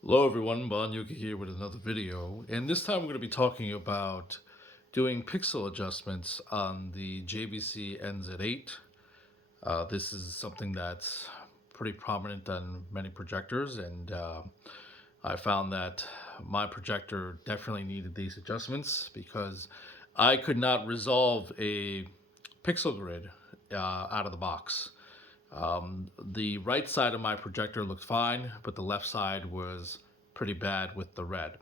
Hello everyone, Yuki here with another video, and this time we're going to be talking about doing pixel adjustments on the JVC NZ8. This is something that's pretty prominent on many projectors, and I found that my projector definitely needed these adjustments because I could not resolve a pixel grid out of the box. The right side of my projector looked fine, but the left side was pretty bad with the red.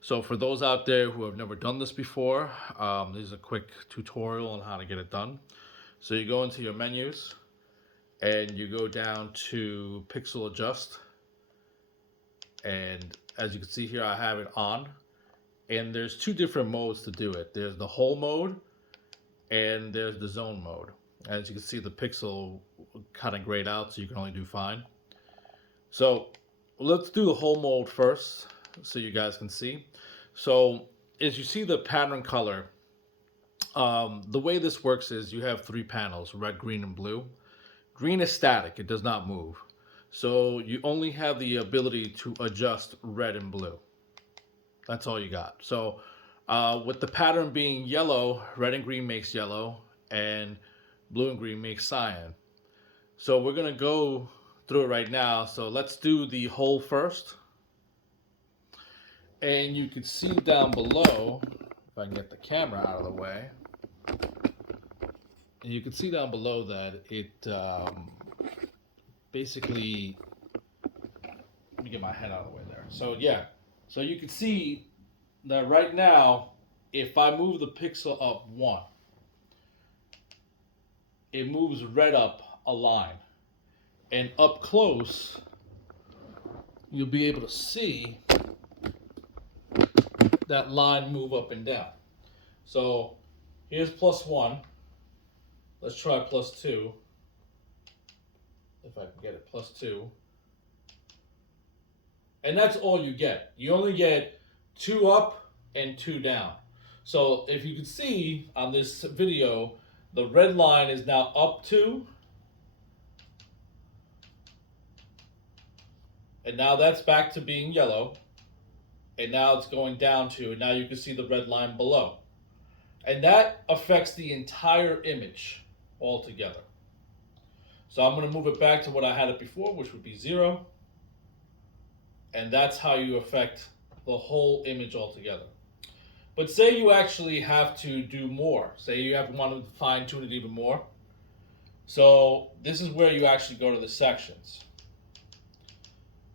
So for those out there who have never done this before, this is a quick tutorial on how to get it done. So you go into your menus and you go down to Pixel Adjust. And as you can see here, I have it on. And there's two different modes to do it. There's the whole mode and there's the zone mode. As you can see, the pixel kind of grayed out, so you can only do fine. So let's do the whole mode first so you guys can see. So as you see the pattern color, the way this works is you have three panels, red, green, and blue. Green is static, it does not move. So you only have the ability to adjust red and blue. That's all you got. So with the pattern being yellow, red and green makes yellow, and blue and green makes cyan. So we're gonna go through it right now. So let's do the whole first. And you can see down below, if I can get the camera out of the way, and you can see down below that it basically, let me get my head out of the way there. So yeah, so you can see that right now, if I move the pixel up one, it moves red up a line. And up close, you'll be able to see that line move up and down. So here's +1. Let's try +2. If I can get it, +2. And that's all you get. You only get 2 up and 2 down. So if you can see on this video, the red line is now up 2. And now that's back to being yellow. And now it's going down 2. And now you can see the red line below. And that affects the entire image altogether. So I'm going to move it back to what I had it before, which would be 0. And that's how you affect the whole image altogether. But say you actually have to do more. Say you want to fine tune it even more. So this is where you actually go to the sections.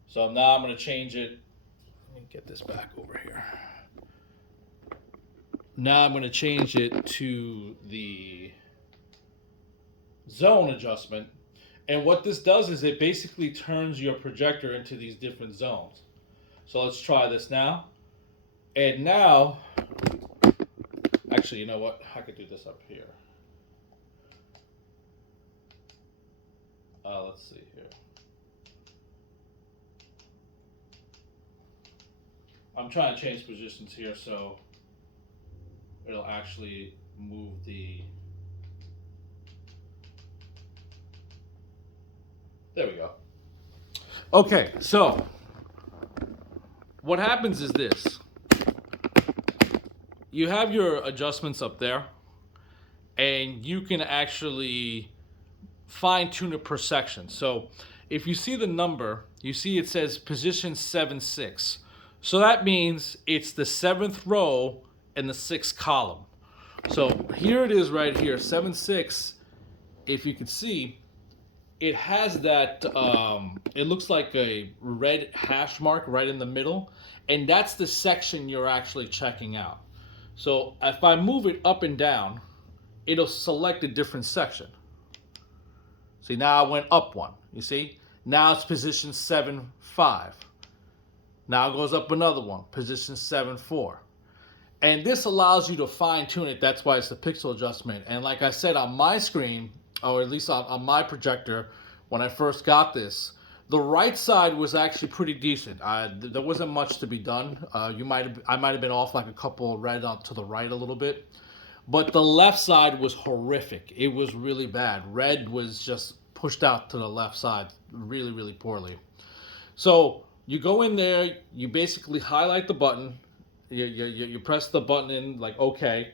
So now I'm going to change it. Let me get this back over here. Now I'm going to change it to the zone adjustment. And what this does is it basically turns your projector into these different zones. So let's try this now. And now, actually, you know what? I could do this up here. Let's see here. I'm trying to change positions here so it'll actually move the... There we go. Okay, so what happens is this. You have your adjustments up there, and you can actually fine tune it per section. So if you see the number, you see it says position 7-6. So that means it's the 7th row and the 6th column. So here it is right here, 7-6. If you can see, it has that, it looks like a red hash mark right in the middle. And that's the section you're actually checking out. So if I move it up and down, it'll select a different section. See, now I went up 1, you see? Now it's position 7-5. Now it goes up another one, position 7-4. And this allows you to fine tune it. That's why it's the pixel adjustment. And like I said, on my screen, or at least on my projector, when I first got this, the right side was actually pretty decent. There wasn't much to be done. I might have been off like a couple red to the right a little bit. But the left side was horrific. It was really bad. Red was just pushed out to the left side really, really poorly. So you go in there, you basically highlight the button, you press the button in like OK,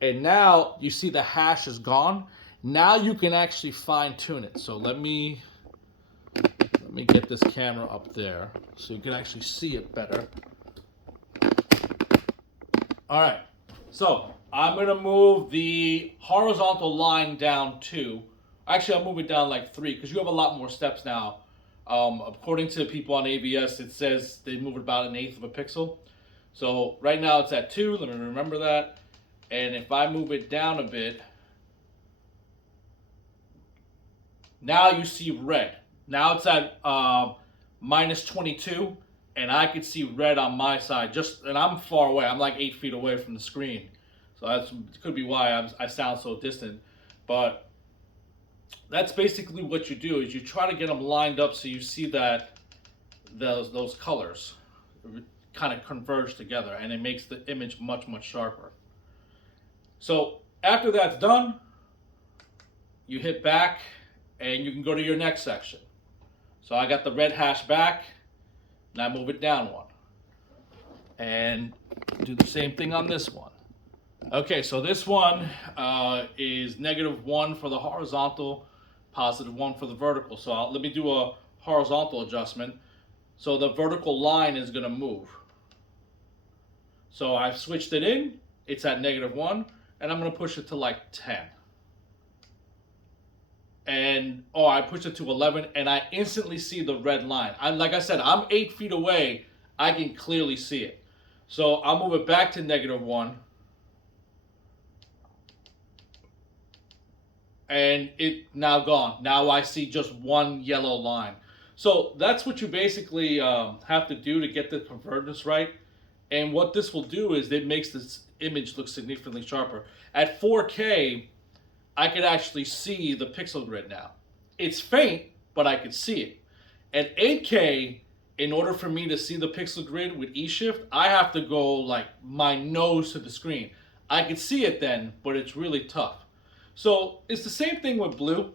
and now you see the hash is gone. Now you can actually fine tune it. So let me get this camera up there so you can actually see it better. All right, so I'm gonna move the horizontal line down 2. Actually, I'll move it down like 3 because you have a lot more steps now. According to people on AVS, it says they move it about 1/8 of a pixel. So right now it's at 2. Let me remember that. And if I move it down a bit, now you see red. Now it's at minus 22, and I could see red on my side. And I'm far away. I'm like 8 feet away from the screen, so that could be why I sound so distant. But that's basically what you do: is you try to get them lined up so you see that those colors kind of converge together, and it makes the image much sharper. So after that's done, you hit back, and you can go to your next section. So I got the red hash back, and I move it down 1. And do the same thing on this one. Okay, so this one is -1 for the horizontal, +1 for the vertical. So let me do a horizontal adjustment. So the vertical line is going to move. So I've switched it in. It's at -1, and I'm going to push it to like 10. And I pushed it to 11, and I instantly see the red line. Like I said, I'm 8 feet away. I can clearly see it. So I'll move it back to -1, and it now gone. Now I see just one yellow line. So that's what you basically have to do to get the convergence right. And what this will do is it makes this image look significantly sharper. At 4K, I could actually see the pixel grid now. It's faint, but I could see it. At 8K, in order for me to see the pixel grid with E-shift, I have to go like my nose to the screen. I could see it then, but it's really tough. So it's the same thing with blue.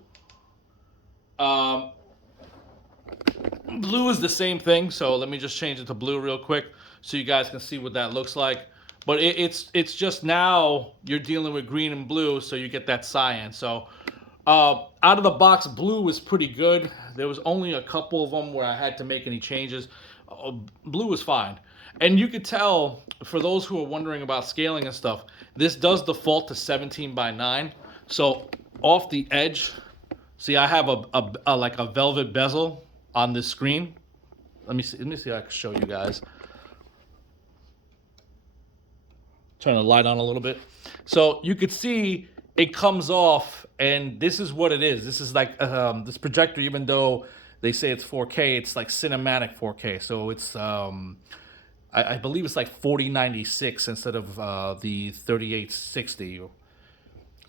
Blue is the same thing, so let me just change it to blue real quick so you guys can see what that looks like. But it's just now you're dealing with green and blue, so you get that cyan. So out of the box, blue was pretty good. There was only a couple of them where I had to make any changes. Blue was fine. And you could tell, for those who are wondering about scaling and stuff, this does default to 17:9. So off the edge, see, I have a like a velvet bezel on this screen. Let me see if I can show you guys. Turn the light on a little bit. So you could see it comes off, and this is what it is. This is like this projector, even though they say it's 4K, it's like cinematic 4K. So it's, I believe it's like 4096 instead of the 3860.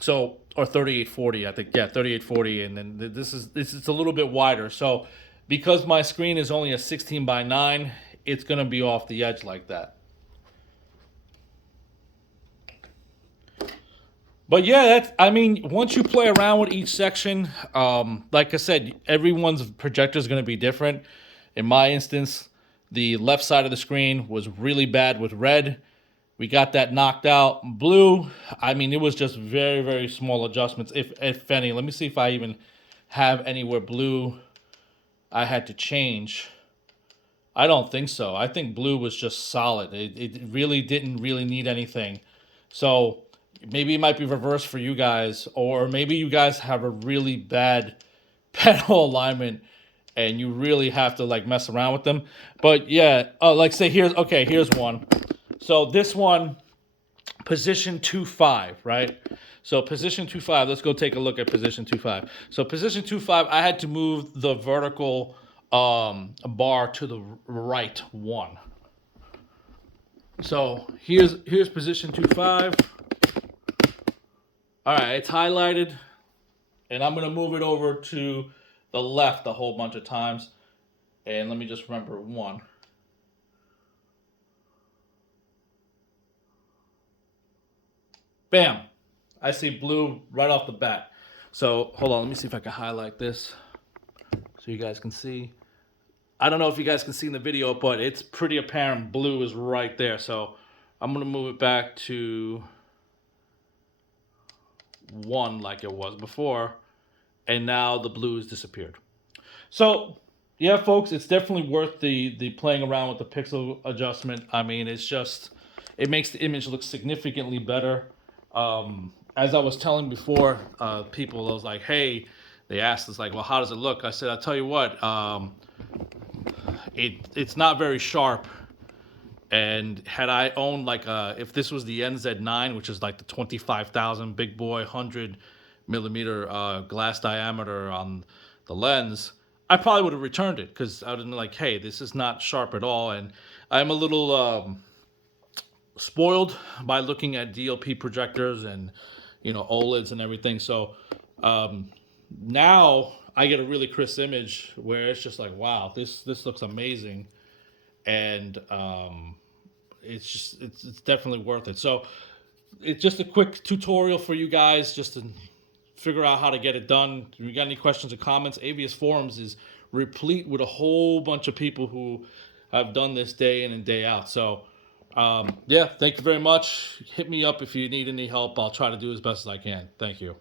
So, or 3840, I think, yeah, 3840, and then this is a little bit wider. So because my screen is only a 16:9, it's gonna be off the edge like that. But yeah, once you play around with each section, like I said, everyone's projector is going to be different. In my instance, the left side of the screen was really bad with red. We got that knocked out. Blue, it was just very small adjustments, if any. Let me see if I even have anywhere blue I had to change. I don't think so. I think blue was just solid. It really didn't need anything. So maybe it might be reversed for you guys, or maybe you guys have a really bad pedal alignment and you really have to like mess around with them. But yeah, like say here's one. So this one, position 2.5, right? So position 2.5, let's go take a look at position 2.5. So position 2.5, I had to move the vertical bar to the right 1. So here's position 2.5. All right, it's highlighted, and I'm gonna move it over to the left a whole bunch of times. And let me just remember 1. Bam! I see blue right off the bat. So hold on, let me see if I can highlight this so you guys can see. I don't know if you guys can see in the video, but it's pretty apparent blue is right there. So I'm going to move it back to 1 like it was before. And now the blue has disappeared. So yeah, folks, it's definitely worth the playing around with the pixel adjustment. I mean, it makes the image look significantly better. As I was telling before, people, I was like, hey, they asked us like, well, how does it look? I said, I'll tell you what, it's not very sharp. And had I owned like if this was the NZ9, which is like the 25,000 big boy 100mm glass diameter on the lens, I probably would have returned it because I would have been like, hey, this is not sharp at all. And I'm a little spoiled by looking at DLP projectors and OLEDs and everything. So now I get a really crisp image where it's just like, wow, this looks amazing. And it's definitely worth it. So it's just a quick tutorial for you guys just to figure out how to get it done. If you got any questions or comments, AVS Forums is replete with a whole bunch of people who have done this day in and day out. So yeah, thank you very much. Hit me up if you need any help. I'll try to do as best as I can. Thank you.